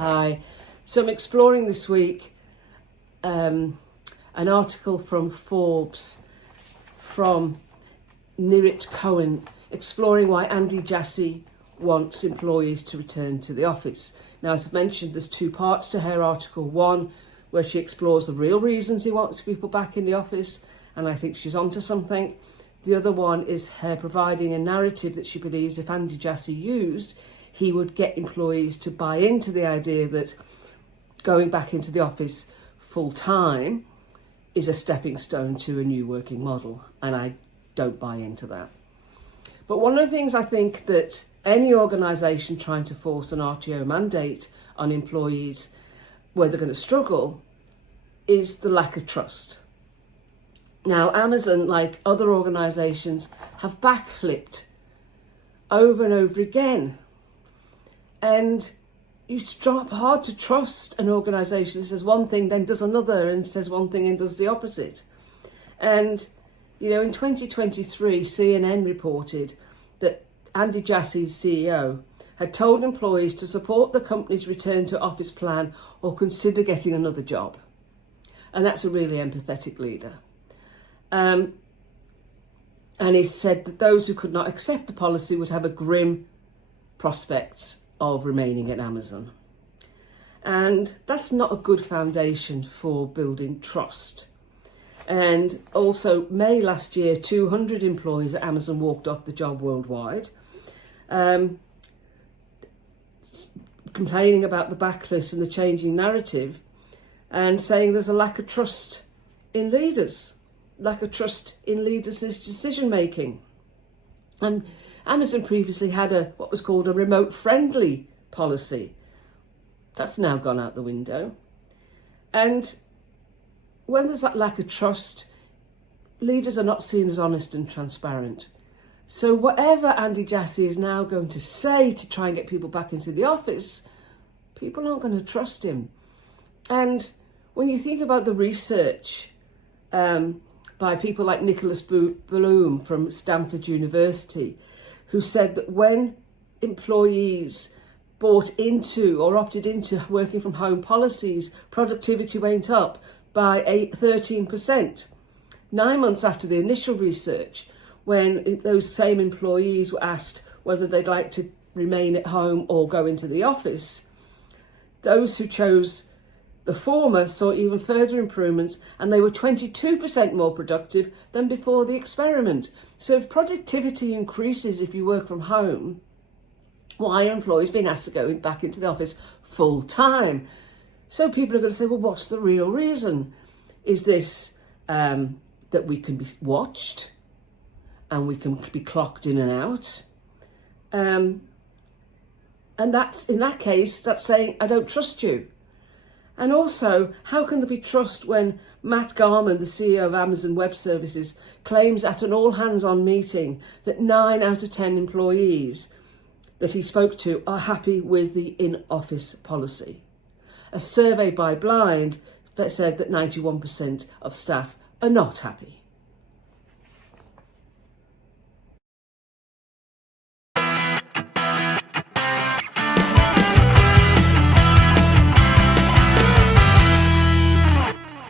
Hi. So I'm exploring this week an article from Forbes from Nirit Cohen exploring why Andy Jassy wants employees to return to the office. Now, as I've mentioned, there's two parts to her article. One, where she explores the real reasons he wants people back in the office, and I think she's onto something. The other one is her providing a narrative that she believes if Andy Jassy used, he would get employees to buy into the idea that going back into the office full time is a stepping stone to a new working model, and I don't buy into that. But one of the things I think that any organisation trying to force an RTO mandate on employees where they're going to struggle is the lack of trust. Now, Amazon, like other organisations, have backflipped over and over again. And it's hard to trust an organisation that says one thing, then does another, and says one thing and does the opposite. And, you know, in 2023, CNN reported that Andy Jassy, CEO, had told employees to support the company's return to office plan or consider getting another job. And that's a really empathetic leader. And he said that those who could not accept the policy would have a grim prospects of remaining at Amazon. And that's not a good foundation for building trust. And also, May last year, 200 employees at Amazon walked off the job worldwide, complaining about the backlist and the changing narrative, and saying there's a lack of trust in leaders. Lack of trust in leaders' decision making. And Amazon previously had what was called a remote friendly policy. That's now gone out the window. And when there's that lack of trust, leaders are not seen as honest and transparent. So whatever Andy Jassy is now going to say to try and get people back into the office, people aren't going to trust him. And when you think about the research by people like Nicholas Bloom from Stanford University, who said that when employees bought into or opted into working from home policies, productivity went up by 13%. 9 months after the initial research, when those same employees were asked whether they'd like to remain at home or go into the office, those who chose the former saw even further improvements, and they were 22% more productive than before the experiment. So if productivity increases if you work from home, why are employees being asked to go back into the office full time? So people are going to say, well, what's the real reason? Is this that we can be watched and we can be clocked in and out? And that's, in that case, that's saying, I don't trust you. And also, how can there be trust when Matt Garman, the CEO of Amazon Web Services, claims at an all-hands-on meeting that 9 out of 10 employees that he spoke to are happy with the in-office policy? A survey by Blind that said that 91% of staff are not happy.